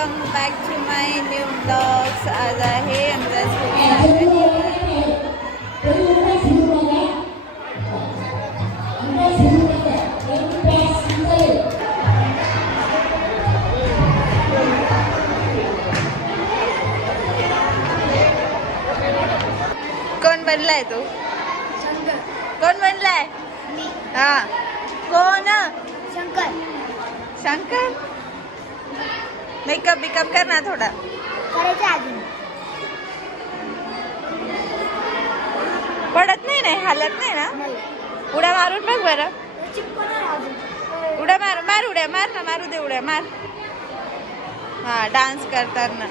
Welcome back to my new blogs. आज आहे आमचा कोण बनलाय तू? कोण बनलाय? हा कोण? शंकर. शंकर. मेकअप बिकअप कर ना थोडा. करायचं अजून. पडत नाही ना, हालत नाही ना. उड्या मारून बघ बरं. उड्या मार मार, उड्या मार ना, मारू दे उड्या मार. हा डान्स करताना.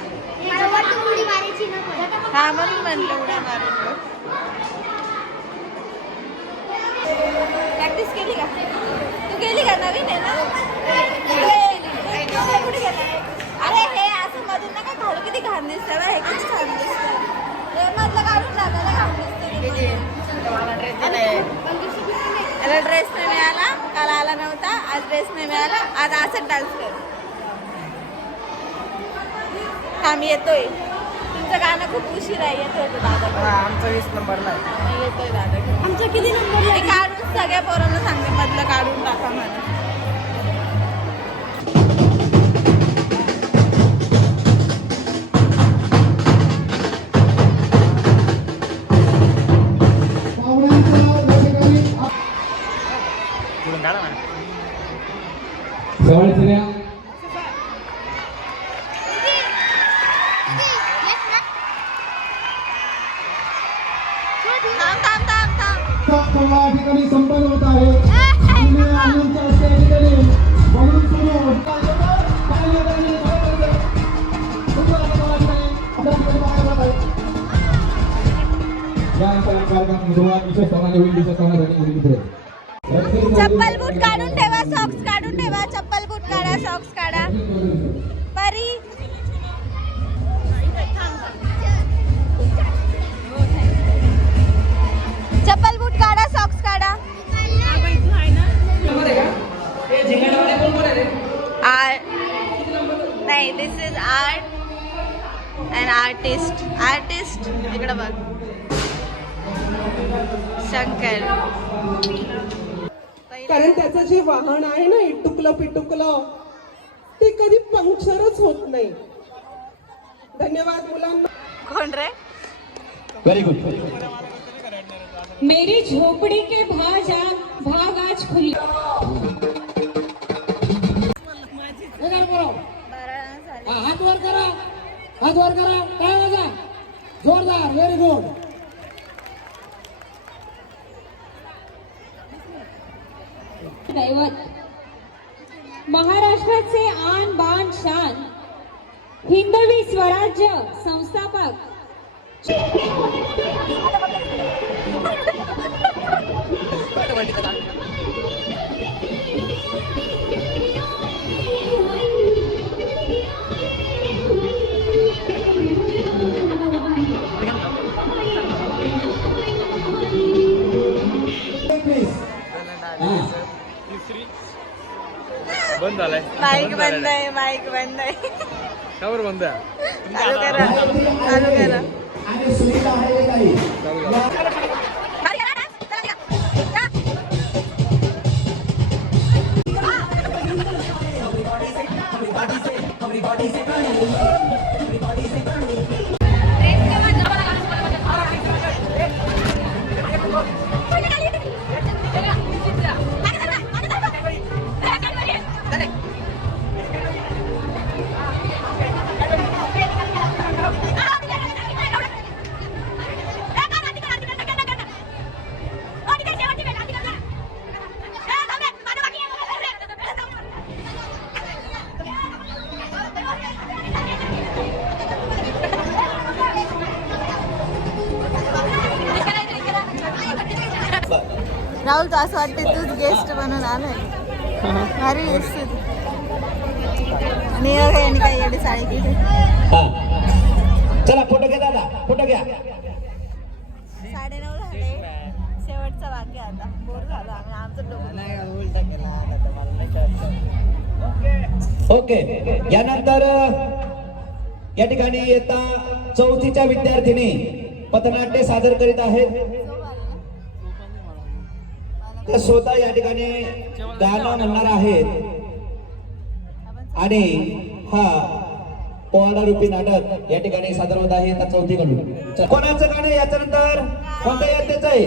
हा म्हणून म्हणलं उड्या मारून बघ. प्रॅक्टिस केली का तू? गेली का? नवीन आहे ना. कुठे गेला? अरे हे असं मधून नका घालू. किती घाण दिसतं बरं. हे किती छान दिसतं. हे मधलं काढून टाकायला घाण दिसतं. याला ड्रेस नाही मिळाला. काल आला नव्हता. आज ड्रेस नाही मिळाला. आज असंच डान्स कर. हा मी येतोय. तुमचं गाणं खूप उशीर आहे. येतोय तो दादा. आमचा 20 नंबरला येतोय दादा. आमचं किती नंबर? मी काढून सगळ्या पोरांना सांगते मधलं काढून टाका म्हणा. ठिकाणी संपन्न होत आहे. चप्पल बूट काढून ठेवा. सॉक्स काढून ठेवा. चप्पल बूट काढा. सॉक्स काढा. परी चप्पल बूट काढा. सॉक्स काढा. आर्ट नाही. This is art and artist. Artist इकडं बघ. शंकर. कारण त्याचं जे वाहन आहे ना, इटुकलं पिटुकलं, ते कधी पंक्चरच होत नाही. धन्यवाद मुलांना. कोण रे? Very good. मेरी झोपड़ी के भाग आज खुली. हात वर करा. हात वर करा. काय वाजा? जोरदार. Very good. दैवत, महाराष्ट्राचे आन बान शान, हिंदवी स्वराज्य संस्थापक बंद झालाय. माईक बंद आहे. माईक बंद आहे. कावर बंद आहे? चालू करा. चालू करा. आणि सुविधा आहे काही. राहुल, तर असं वाटते तूच गेस्ट बनून आलाय. भारी दिसते तू. आणि यांनी काही एवढी साडी केली. चला फोटो घ्या दादा. फोटो घ्या. 9:30 झाले. शेवटचा वाक्य आता. बोर झाला आम्ही. आमचं डोकं ओके. यानंतर या ठिकाणी इयत्ता 4थीच्या विद्यार्थिनी पथनाट्य सादर करीत आहेत. त्या स्वतः या ठिकाणी गाणं म्हणणार आहेत आणि हा पोवाडा रूपी नाटक या ठिकाणी सादर होत आहे त्या 4थी कडून. कोणाचं गाणं याच्या नंतर कोणत्या इयत्तेचं आहे?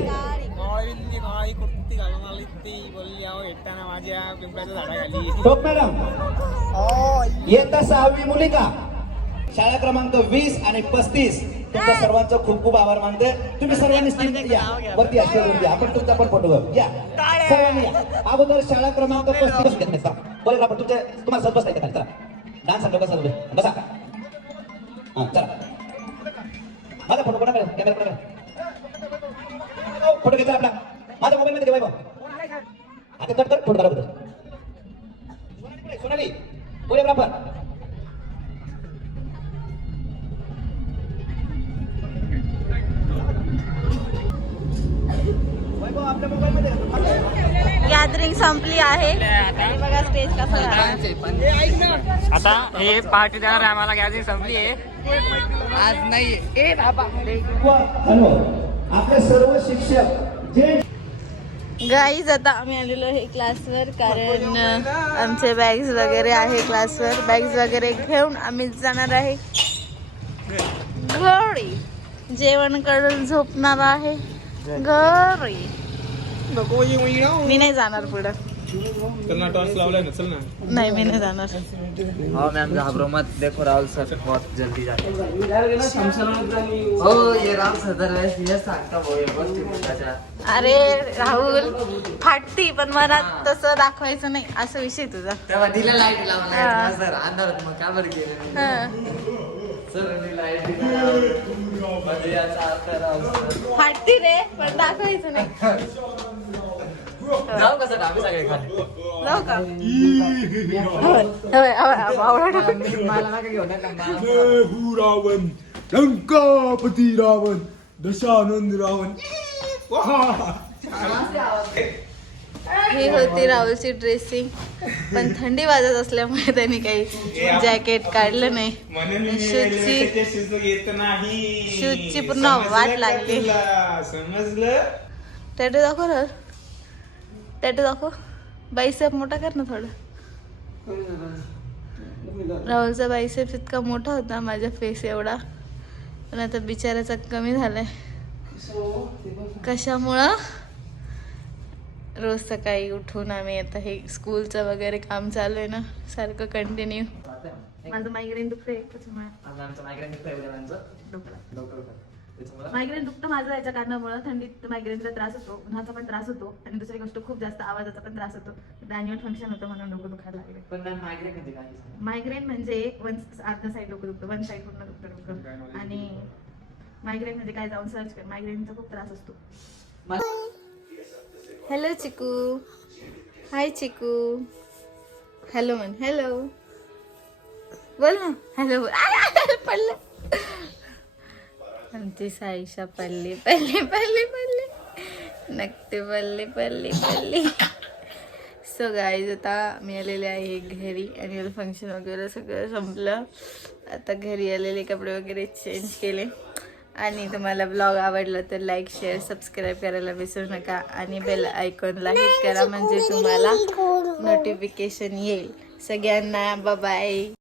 टोक मॅडम इयत्ता 6वी मुलिका शाळा क्रमांक 20 आणि 35. तुमच्या सर्वांचं खूप खूप आभार मानते. तुम्ही सर्वांनी या वरती या आपण तुमचा पण फोटो या सर्वांनी या. अगोदर शाळा क्रमांक 35 बरं आपण तुम्हाला सर्व बसता येतं. चला डान्स सांगतो कसं बसा. हा चला माझा फोटो कोणा कॅमेरा फोटो घ्यायचा आपला. माझ्या मोबाईल मध्ये ठेवा आता कट कर फोटो करा बद्दल. सोनाली कोरिओग्राफर गॅदरिंग संपली आहे आणि बघा स्टेज कसा झाला. आता हे पार्टी देणार आहे आम्हाला. गॅदरिंग संपली आहे आज नाहीये. आपले सर्व शिक्षक जे गाईज आता आम्ही आलेलो आहे क्लासवर कारण आमचे बॅग्स वगैरे आहे क्लासवर. बॅग्स वगैरे घेऊन आम्ही जाणार आहे घरी. जेवण करून झोपणार आहे घरी. मी नाही जाणार पुढं. टॉर्च लावलाय ना. चल ना. नाही मी नाही जाणार. हाँ मैम घाबरो मत, देखो राहुल सर बहुत जल्दी जाते हो. ये राहुल सदर है सीरियस सांगता वो व्यवस्थित. अरे राहुल फाटती पण मनात तसं दाखवायचं नाही असं विषय तुझा. तेव्हा दिला लाईट हा. लावला सर अंधारात मग का बरं गेले हा. सर लाईट मध्ये याचा अर्थ राहुल सर फाटती रे पण दाखवायचं नाही. जाऊ का सर आम्ही सगळे खाली जाऊ का? आवडा मला नका घेऊन नका. रावण लंकापती रावण दशानंद रावण. ही होती राहुलची ड्रेसिंग पण थंडी वाजत असल्यामुळे त्यांनी काही जॅकेट काढलं नाही. शूजची पूर्ण वाट लागली. समजलं. टॅटू दाखव रे. टॅटू दाखव. बाईसेप मोठा कर ना थोडा. राहुलचा बाईसेप इतका मोठा होता माझ्या फेस एवढा पण आता बिचाराचा कमी झालाय. कशामुळं? रोज सकाळी उठून आम्ही आता हे स्कूलचं वगैरे काम चालू आहे ना सारखं कंटिन्यू. माझं मायग्रेन दुखतंय मायग्रेन दुखतं माझं याच्या कारणामुळे. थंडीत मायग्रेनचा त्रास होतो, उन्हाचा पण त्रास होतो आणि दुसरी गोष्ट खूप जास्त आवाजाचा पण त्रास होतो. अॅन्युअल फंक्शन होतं म्हणून डोकं दुखायला लागले. पण मायग्रेन म्हणजे काय? मायग्रेन म्हणजे अर्धा साईड डोकं दुखतं, वन साईड पूर्ण दुखतं डोकं. आणि मायग्रेन म्हणजे काय जाऊन सर्च कर. मायग्रेनचा खूप त्रास असतो. हॅलो चिकू. हाय चिकू. हॅलो म्हण. हॅलो बोल ना. हॅलो पडलं. आमची साईशा पडली पडली पडली पडली नक्की पडली पडली पडली. सो गाईज आता मी आलेले आहे घरी. ॲन्युअल फंक्शन वगैरे सगळं संपलं. आता घरी आलेले कपडे वगैरे चेंज केले. आणि तुम्हाला ब्लॉग आवडला तर लाईक शेअर सबस्क्राईब करायला विसरू नका आणि बेल आयकॉनला हिट करा म्हणजे तुम्हाला नोटिफिकेशन येईल. सगळ्यांना बाय बाय.